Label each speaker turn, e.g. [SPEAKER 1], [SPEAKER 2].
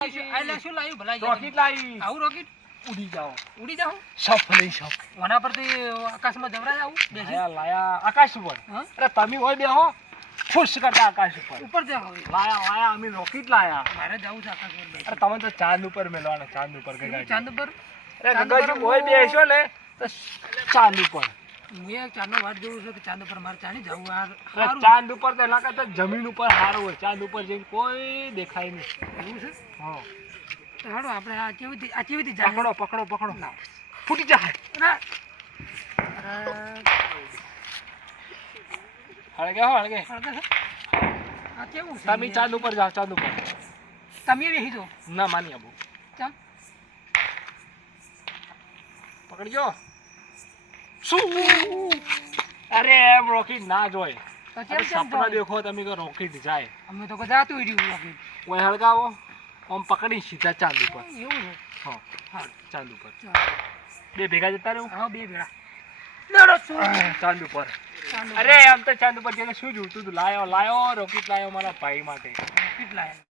[SPEAKER 1] આ લે શું લાવ્યું ભલા
[SPEAKER 2] રોકેટ લાવી
[SPEAKER 1] આવું રોકેટ?
[SPEAKER 2] ઉડી જાઓ.
[SPEAKER 1] ઉડી જાઉં
[SPEAKER 2] સફ લઈ સફ
[SPEAKER 1] વના પરથી આકાશમાં જવરાય આવું? બેસી?
[SPEAKER 2] લાયા આકાશ ઉપર.
[SPEAKER 1] હા?
[SPEAKER 2] અરે તમે હોય બેહો ફુસ કરતા આકાશ ઉપર.
[SPEAKER 1] ઉપર
[SPEAKER 2] લાયા લાયા અમે રોકેટ લાયા.
[SPEAKER 1] મારે જવું છે આકાશ પર
[SPEAKER 2] અરે તમે તો ચાંદ ઉપર મેળવાના ચાંદ ઉપર
[SPEAKER 1] ચાંદ ઉપર?
[SPEAKER 2] અરે
[SPEAKER 1] ચાંદ
[SPEAKER 2] ગગાજી હોય બેસો ને તો ચાંદ ઉપર.
[SPEAKER 1] મેં ચાંદનો વાત જોઉં છે કે ચાંદ ઉપર મારે ચાંદી જવું આ
[SPEAKER 2] ચાંદ ઉપર તો એના કરતા જમીન ઉપર સારું હોય. ચાંદ ઉપર જઈને કોઈ દેખાય નહીં.
[SPEAKER 1] એવું છે?
[SPEAKER 2] હા.
[SPEAKER 1] તો આપણે આ કેવી આ કેવી રીતે
[SPEAKER 2] પકડો પકડો પકડો. ફૂટી જાય.
[SPEAKER 1] ના.
[SPEAKER 2] હળગે હો હળગે
[SPEAKER 1] આ કેવું છે?
[SPEAKER 2] તમે ચાંદ ઉપર જાઓ ચાંદ ઉપર.
[SPEAKER 1] તમે બેસી જો
[SPEAKER 2] ના માની આબુ
[SPEAKER 1] ચાલ
[SPEAKER 2] પકડજો. અરે એમ રોકી ના જોય.
[SPEAKER 1] તો કેમ
[SPEAKER 2] સપના દેખો તમે કે રોકેટ જાય.
[SPEAKER 1] અમે તો જાતું રહ્યું
[SPEAKER 2] ઓય હળગાવો. આમ પકડી સીધા ચાંદ ઉપર.
[SPEAKER 1] એવું છે.
[SPEAKER 2] હા
[SPEAKER 1] હા
[SPEAKER 2] ચાંદ ઉપર. બે ભેગા જતા રહો.
[SPEAKER 1] હા બે ભેગા.
[SPEAKER 2] ચાંદ ઉપર. અરે આમ તો ચાંદ ઉપર જઈને શું જોતું તું લાયો લાયો રોકેટ લાયો મારા ભાઈ માટે.
[SPEAKER 1] રોકેટ લાયા.